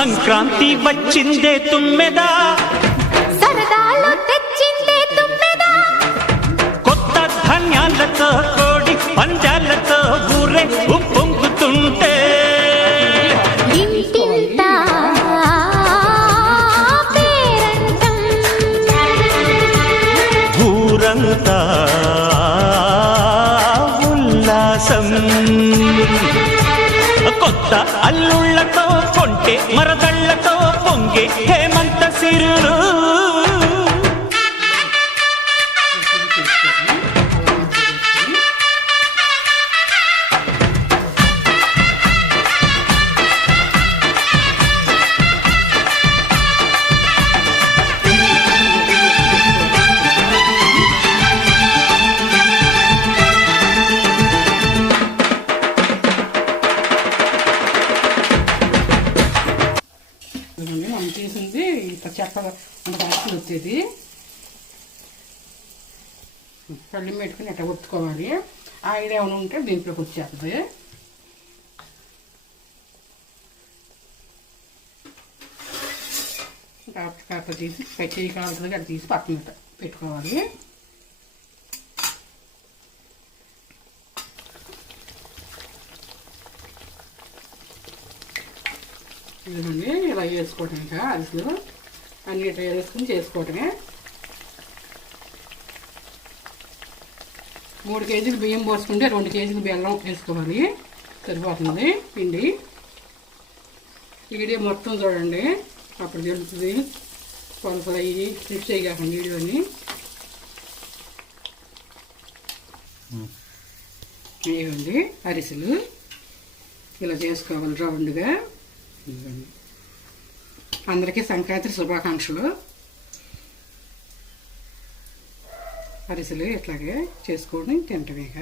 సంక్రాంతి వచ్చిందే తుమ్మెదా, సరదాలు తెచ్చిందే తుమ్మెదా, కొత్త ధాన్యాలతో కోడి పంజాలతో ఊరే ఉప్పొంగుతుంటే ఇంటింటా పేరంటం, ఊరంతా ఉల్లాసం. కొత్త అల్లుళ్లతో కొంటే మరదళ్లతో పొంగే హేమంత సిరులు. మనం చేసింది ఇట్లా చెత్తగా మనకు అసలు వచ్చేది కళ్ళు పెట్టుకుని ఇట్లా ఒత్తుకోవాలి. ఆయిల్ ఏమైనా ఉంటే దీంట్లోకి వచ్చేస్తుంది. కాస్త తీసి చెయ్యి కావాల్సింది అట్లా తీసి పక్కన పెట్టుకోవాలి. ఇదండి ఇలా వేసుకోవటం, ఇంకా అరిసెలు అన్ని ఇట్లా వేసుకుని చేసుకోవటమే. 3 కేజీలు బియ్యం పోసుకుంటే 2 కేజీలు బెల్లం వేసుకోవాలి, సరిపోతుంది పిండి. వీడియో మొత్తం చూడండి, అప్పుడు తెలుస్తుంది. కొలతలు అయ్యి స్లిప్ చేయకండి వీడియోని. ఇవ్వండి అరిసెలు ఇలా చేసుకోవాలి రౌండ్గా. అందరికీ సంక్రాంతి శుభాకాంక్షలు. అరిసెలు ఇట్లాగే చేసుకొని తింటాం. ఇక